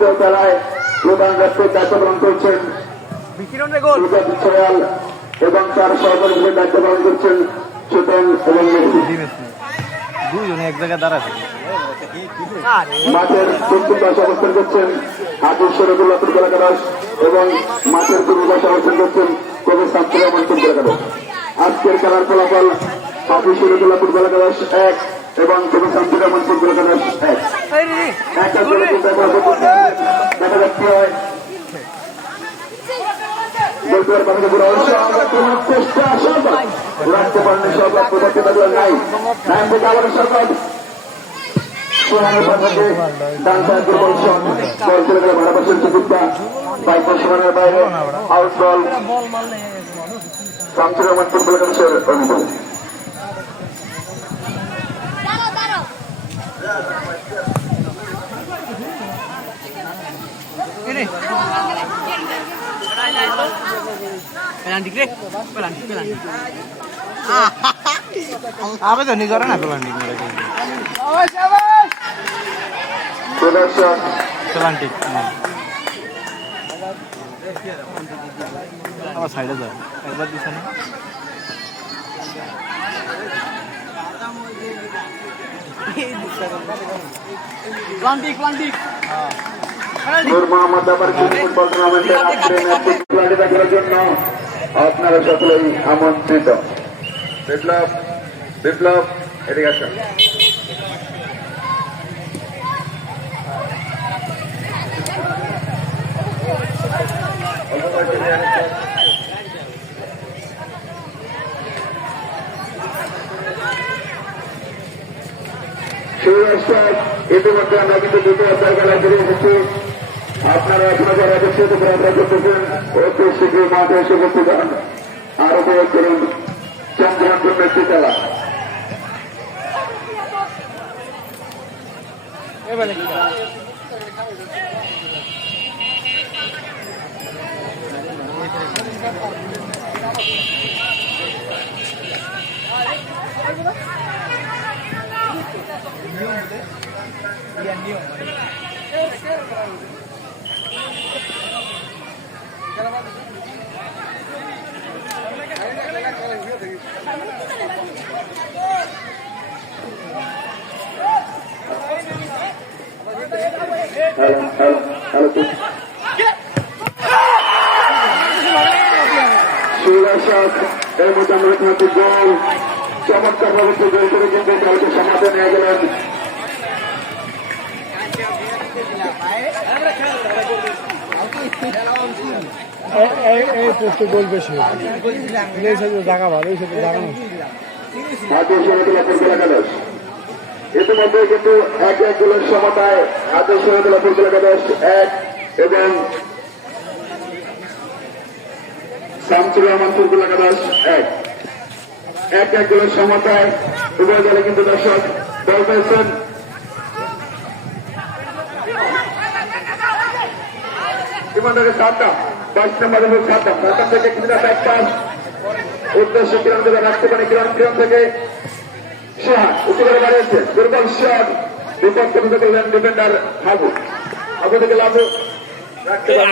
দ্বিতীয় খেলায় প্রধান রেফারির দায়িত্ব পালন করছেন সোয়াল এবং তার সহকারী হিসেবে দায়িত্ব পালন করছেন সুতন এবং দুজনে এক জায়গায় দাঁড়াচ্ছে। মাঠের দক্ষিণ পাশে অবস্থান করছেন হাফিজ শরীফুল্লাহ ফুটবল একাদশ এবং মাঠের পূর্ব পাশে অবস্থান করছেন কবি শামসুর রহমান ফুটবল একাদশ। আজকের খেলার ফলাফল হাফিজ শরীফুল্লাহ ফুটবল একাদশ 1 এবং কবি শামসুর রহমান ফুটবল একাদশ 1। দেখা যাচ্ছে গোলকিপার পাশে পুরো চেষ্টা সর্বত রাখতে পারেন সর্বত প্রতিপক্ষ নাই নাম থেকে আবার সর্বত সোহানের পাশে ডান সাইড দুর্বল শট বল চলে গেল ভাড়া পাশের চিকিৎসা বাইকের সমানের বাইরে আউট বল শামসুর রহমান ফুটবল একাদশের অনুভব। আবে তো নি করে না পেলান্টিক পেলান্টিক আবার সাইডে যাও একবার দিছে না প্লান্টিক প্লান্টিক আপনারা সকলেই আমন্ত্রিত। বিপ্লব বিপ্লব এদিকে আসুন। ইতিমধ্যে আমরা কিন্তু দুটো খেলা ফিরে এসেছি। আপনারা এখনো যারা দেখছেন ঘোরাফেরা করতেছেন অতি শীঘ্রই মাঠে এসে উপস্থিত হন আর উপভোগ করুন চন্দ্রপুর একটি খেলা। এর মধ্যে আমরা একমাত্র গোল চমৎকার ভাবে গোল করে কিন্তু দলকে সমাধান নিয়ে গেলেন। গোল বেশি জায়গা ভালো জায়গা ইতিমধ্যে কিন্তু 1-1 গোলের সমতায় আদর্শ ফুটবল একাদশ 1 এবং শামসুর রহমান ফুটবল একাদশ 1-1 গোলের সমতায় উভয় দলে কিন্তু দর্শক দল পেয়েছেন। ইমানদারের 7টা 22 নম্বর 7টা থেকে কিছুটা ব্যাক পাস উদ্দেশ্য কিরণ থেকে রাখতে পারে কিরণ থেকে সোহান উপরে বাড়িয়েছে দুর্বল শট বিপক্ষ থেকে ডিফেন্ডার হাবু থেকে লাভু রাখতে পারে।